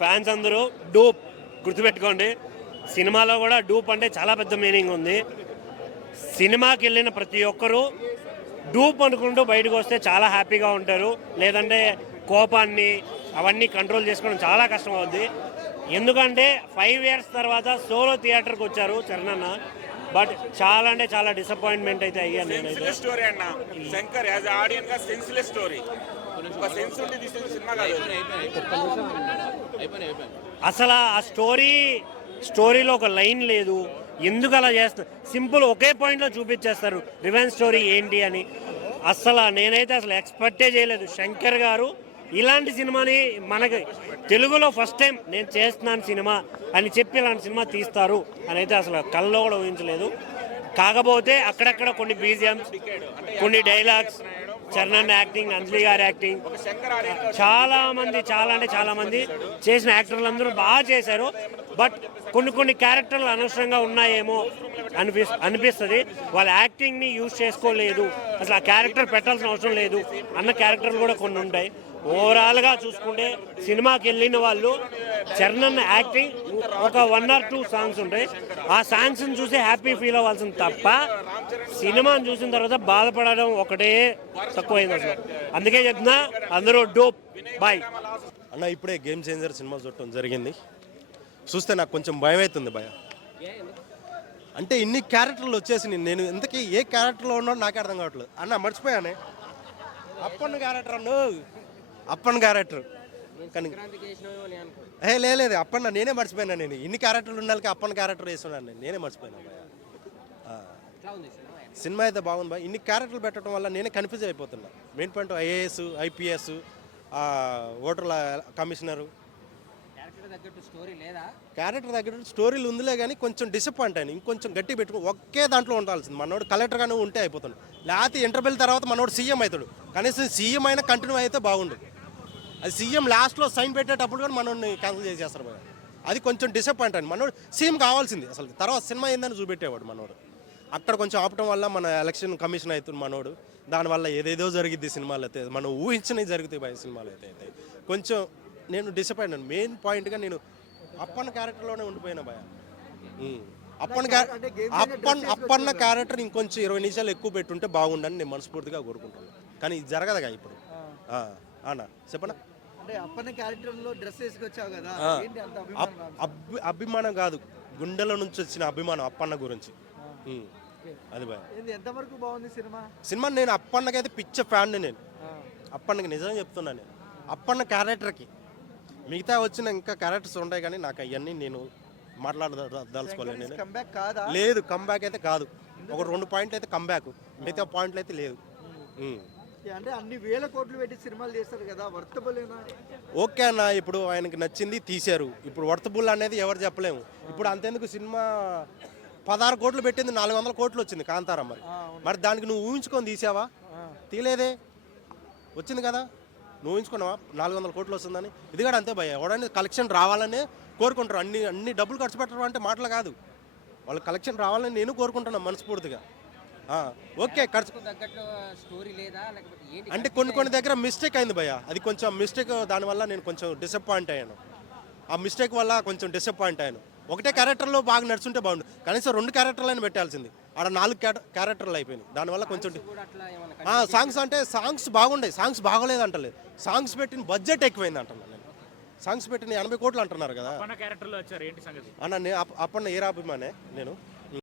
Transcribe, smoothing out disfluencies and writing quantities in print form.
Fans అందరూ dupe గుర్తుపెట్టుకోండి. సినిమాలో కూడా డూప్ అంటే చాలా పెద్ద మీనింగ్ ఉంది. సినిమాకి వెళ్ళిన ప్రతి ఒక్కరూ డూప్ అనుకుంటూ బయటకు వస్తే చాలా హ్యాపీగా ఉంటారు. లేదంటే కోపాన్ని అవన్నీ కంట్రోల్ చేసుకోవడం చాలా కష్టం అవుద్ది. ఎందుకంటే 5 years తర్వాత సోలో థియేటర్కి వచ్చారు చరణ్ అన్న. బట్ చాలా అంటే చాలా డిసప్పాయింట్మెంట్ అయితే అయ్యాను నేనైతే. స్టోరీ అన్న శంకర్ యాజ్ ఆడియన్స్ గా సెన్స్లెస్ స్టోరీ. ఒక సెన్స్ ఉండి తీసిన సినిమా కాదు. అసలు ఆ స్టోరీలో ఒక లైన్ లేదు. ఎందుకు అలా చేస్తారు? సింపుల్ ఒకే పాయింట్లో చూపించేస్తారు రివెంజ్ స్టోరీ ఏంటి అని. అసలు నేనైతే అసలు ఎక్స్పెక్టే చేయలేదు శంకర్ గారు ఇలాంటి సినిమాని మనకి తెలుగులో ఫస్ట్ టైం నేను చేస్తున్నాను సినిమా అని చెప్పి ఇలాంటి సినిమా తీస్తారు అని అయితే అసలు కల్లో కూడా ఊహించలేదు. కాకపోతే అక్కడక్కడ కొన్ని బీజిఎమ్స్, కొన్ని డైలాగ్స్, చరణ్ యాక్టింగ్, అంజలి గారి యాక్టింగ్, చాలా మంది చేసిన యాక్టర్లు అందరూ బాగా చేశారు. బట్ కొన్ని క్యారెక్టర్లు అనవసరంగా ఉన్నాయేమో అనిపిస్తుంది. వాళ్ళ యాక్టింగ్ని యూజ్ చేసుకోలేదు, అసలు ఆ క్యారెక్టర్ పెట్టాల్సిన అవసరం లేదు అన్న క్యారెక్టర్లు కూడా కొన్ని ఉంటాయి. ఓవరాల్గా చూసుకుంటే సినిమాకి వెళ్ళిన వాళ్ళు చరణ్ యాక్టింగ్ ఒక 1 or 2 సాంగ్స్ ఉంటాయి. ఆ సాంగ్స్ని చూసి హ్యాపీ ఫీల్ అవ్వాల్సింది తప్ప సినిమాని చూసిన తర్వాత బాధపడడం ఒకటే తక్కువైంది అసలు. అందుకే చెప్తున్నా అందరూ డోప్ బాయ్ అన్న. ఇప్పుడే గేమ్ చేంజర్ సినిమా చూడటం జరిగింది. చూస్తే నాకు కొంచెం భయం అవుతుంది భయ. అంటే ఇన్ని క్యారెక్టర్లు వచ్చేసి నేను ఇంతకీ ఏ క్యారెక్టర్లో ఉన్నాడో నాకే అర్థం కావట్లేదు అన్న. మర్చిపోయానే అప్పన్న క్యారెక్టర్ కానీ లేదు అప్పన్న నేనే మర్చిపోయినా. నేను ఇన్ని క్యారెక్టర్లు ఉండాలి అప్పన్న క్యారెక్టర్ వేస్తున్నాను నేనే మర్చిపోయినా. సినిమా అయితే బాగుంది బాయ్. ఇన్ని క్యారెక్టర్లు పెట్టడం వల్ల నేనే కన్ఫ్యూజ్ అయిపోతున్నా. మెయిన్ పాయింట్ ఐఏఎస్, ఐపీఎస్, ఓటర్ల కమిషనరు క్యారెక్టర్ తగ్గట్టు స్టోరీలు ఉందిలే కానీ కొంచెం డిసప్పాయింట్ అయ్యాను. ఇంకొంచెం గట్టి పెట్టుకుని ఒకే దాంట్లో ఉండాల్సింది. మనోడు కలెక్టర్గానే ఉంటే అయిపోతాడు. లేకపోతే ఇంటర్వెల్ తర్వాత మనోడు సీఎం అవుతాడు. కనీసం సీఎం అయినా కంటిన్యూ అయితే బాగుండు. అది సీఎం లాస్ట్లో సైన్ పెట్టేటప్పుడు కూడా మనోడిని క్యాన్సిల్ చేసేస్తారు. అది కొంచెం డిసప్పాయింట్ అండి. మనోడు సీఎం కావాల్సింది అసలు. తర్వాత సినిమా ఏందని చూపెట్టేవాడు మనోడు. అక్కడ కొంచెం ఆపటం వల్ల మన ఎలక్షన్ కమిషన్ అవుతుంది మనోడు. దానివల్ల ఏదేదో జరిగిద్ది సినిమాలు అయితే, మనం ఊహించినవి జరుగుతాయి భయ సినిమాలు అయితే కొంచెం నేను డిసప్పాయింట్ అయ్యాను. మెయిన్ పాయింట్గా నేను అప్పన్న క్యారెక్టర్లోనే ఉండిపోయినా భయ. అప్పన్న క్యారెక్టర్ ఇంకొంచెం 20 నిమిషాలు ఎక్కువ పెట్టుంటే బాగుండని నేను మనస్ఫూర్తిగా కోరుకుంటాను. కానీ ఇది జరగదుగా ఇప్పుడు. అన్నా చెప్పనా? అభిమానం కాదు, గుండెల నుంచి వచ్చిన అభిమానం అప్పన్న గురించి. అది భయ. ఎంతవరకు బాగుంది సినిమా? నేను అప్పన్నకైతే పిచ్చ ఫ్యాన్. నేను అప్పన్నకి నిజంగా చెప్తున్నాను. నేను అప్పన్న క్యారెక్టర్కి మిగతా వచ్చిన ఇంకా క్యారెక్టర్స్ ఉంటాయి కానీ నాకు అవన్నీ నేను మాట్లాడదలుచుకోలేదు. నేను లేదు కంబ్యాక్ అయితే కాదు. ఒక 2 పాయింట్లు అయితే కంబ్యాక్, మిగతా పాయింట్లు అయితే లేదు. అంటే అన్ని వేల కోట్లు పెట్టి సినిమాలు చేస్తారు కదా, వర్తబులేనా? ఓకే అన్న, ఇప్పుడు ఆయనకి నచ్చింది తీశారు. ఇప్పుడు వర్తబుల్ అనేది ఎవరు చెప్పలేము. ఇప్పుడు అంతెందుకు సినిమా 16 కోట్లు పెట్టింది, 400 కోట్లు వచ్చింది కాంతారా. మరి దానికి నువ్వు ఊహించుకొని తీసావా? తీలేదే, వచ్చింది కదా. నువ్వు ఊహించుకున్నావా 400 కోట్లు వస్తుందని? ఇది కూడా అంతే భయ. ఎవడైనా కలెక్షన్ రావాలని కోరుకుంటారు. అన్ని డబ్బులు ఖర్చు పెట్టడం అంటే మాటలు కాదు. వాళ్ళు కలెక్షన్ రావాలని నేను కోరుకుంటున్నాను మనస్ఫూర్తిగా. ఓకే ఖర్చు అంటే కొన్ని దగ్గర మిస్టేక్ అయింది భయ. అది కొంచెం మిస్టేక్, దానివల్ల నేను కొంచెం డిసప్పాయింట్ అయ్యాను. ఆ మిస్టేక్ వల్ల కొంచెం డిసప్పాయింట్ అయ్యాను. ఒకటే క్యారెక్టర్లో బాగా నడుచుంటే బాగుండు. కనీసం 2 క్యారెక్టర్లను పెట్టాల్సింది. ఆడ 4 క్యారెక్టర్లు అయిపోయినాయి. దానివల్ల కొంచెం సాంగ్స్ అంటే సాంగ్స్ బాగుండే, సాంగ్స్ బాగోలేదు అంటలేదు. సాంగ్స్ పెట్టిన బడ్జెట్ ఎక్కువైంది అంటున్నాను నేను. సాంగ్స్ పెట్టిన 80 కోట్లు అంటున్నారు కదా అన్న. నేను అప్పన్న ఏరా అభిమానే నేను.